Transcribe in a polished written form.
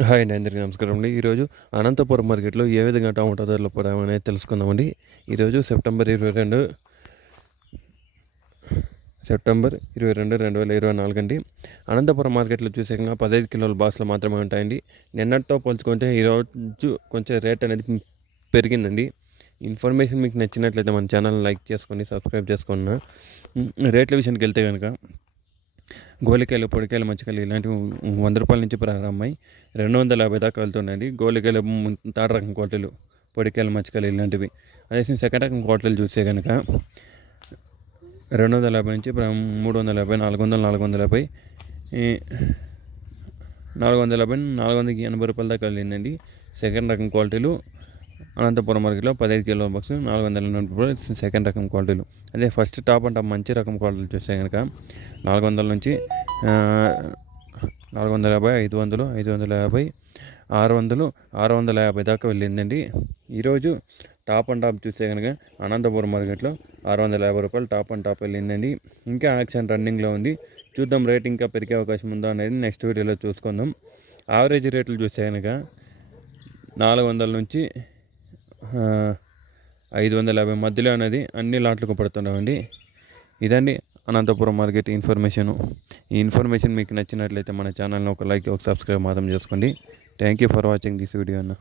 Hi అండి, అందరికీ నమస్కారం అండి. ఈరోజు అనంతపురం మార్కెట్లో ఏ విధంగా టమాటా ధరలు పడామనేది తెలుసుకుందామండి. ఈరోజు సెప్టెంబర్ 22 2024 అండి. అనంతపురం మార్కెట్లో చూసాక 15 కిలోల బాక్సులు మాత్రమే ఉంటాయండి. నిన్నటితో పోల్చుకుంటే ఈరోజు కొంచెం రేట్ అనేది పెరిగిందండి. ఇన్ఫర్మేషన్ మీకు నచ్చినట్లయితే మన ఛానల్ లైక్ చేసుకొని సబ్స్క్రైబ్ చేసుకున్న. రేట్ల విషయానికి వెళ్తే కనుక గోలికాయలు, పొడికాయలు, మచ్చికాయలు ఇలాంటివి 100 రూపాయల నుంచి ప్రారంభమై 250 దాకా వెళ్తున్నాయండి. గోలికాయలు థర్డ్ రకం క్వాలిటీలు, పొడికాయలు, మచ్చికాయలు ఇలాంటివి. అదే సెకండ్ రకం క్వాలిటీలు చూస్తే కనుక 250 నుంచి 350, 400, 450, 450, 480 రూపాయల దాకా వెళ్ళిందండి. సెకండ్ రకం క్వాలిటీలు అనంతపురం మార్కెట్లో 15 కిలోల బాక్స్ 480 రూపాయలు సెకండ్ రకం క్వాలిటీలు. అదే ఫస్ట్ టాప్ అండ్ మంచి రకం క్వాలిటీలు చూస్తే కనుక 400 నుంచి 450, 500, 550, 600, 650 దాకా వెళ్ళిందండి. ఈరోజు టాప్ అండ్ టాప్ చూస్తే కనుక అనంతపురం మార్కెట్లో 650 రూపాయలు టాప్ అండ్ టాప్ వెళ్ళిందండి. ఇంకా యాక్షన్ రన్నింగ్లో ఉంది. చూద్దాం రేట్ ఇంకా పెరిగే అవకాశం ఉందో అనేది నెక్స్ట్ వీడియోలో చూసుకుందాం. యావరేజ్ రేట్లు చూస్తే కనుక 400 నుంచి 550 మధ్యలో అనేది అన్ని లాట్లకు పడుతున్నామండి. ఇదండి అనంతపురం మార్కెట్ ఇన్ఫర్మేషను. ఈ ఇన్ఫర్మేషన్ మీకు నచ్చినట్లయితే మన ఛానల్ని ఒక లైక్, ఒక సబ్స్క్రైబ్ మాత్రం చేసుకోండి. Thank you for watching this video అన్న.